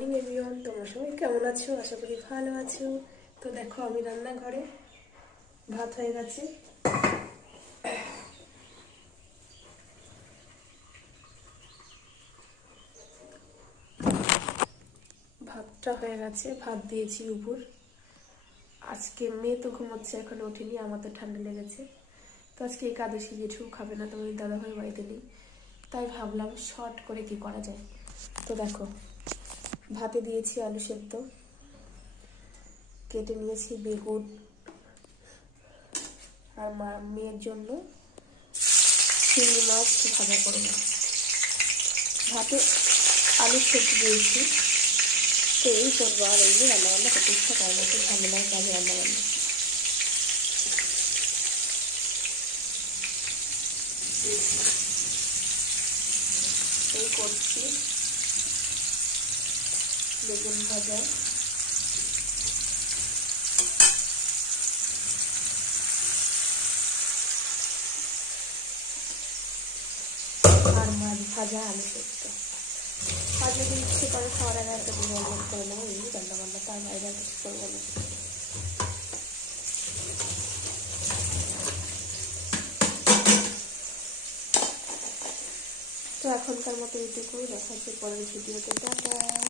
Morning everyone, তোমরা সবাই কেমন আছো? আশা করি ভালো আছো। তো দেখো, আমি রান্নাঘরে, ভাত হয়ে গেছে। ভাতটা হয়ে গেছে, ভাত দিয়েছি উপর। আজকে মেয়ে তো ঘুমোচ্ছে, এখন ওঠেনি, আমার তো ঠান্ডা লেগেছে। তো আজকে একাদশী, জেঠু খাবে না, তোমার দাদাভাই বাড়িতে নেই, তাই ভাবলাম শর্ট করে কি করা যায়। তো দেখো, ভাতে দিয়েছি আলু সেদ্ধ, কেটে নিয়েছি বেগুন, আর মেয়ের জন্য চিংড়ি মাছ ভাজা করব। ভাতে আলু সেদ্ধ দিয়েছি। তো এই করবো, আর এমনি রান্নাবান্না করতে ইচ্ছা করে না, খুব ঝামেলার কাজ রান্নাবান্না। এই করছি বেগুন ভাজা, আর মাছ ভাজা, আলু সেদ্ধ। আর যদি ইচ্ছে করে খাওয়ার আগে একটা দিন অর্জন করে নেবো, এই রান্নাবান্না, তার বাইরে আর কিছু করবো না। তো এখনকার মতো এইটুকুই, দেখা হচ্ছে পরের ভিডিওতে। টাটা।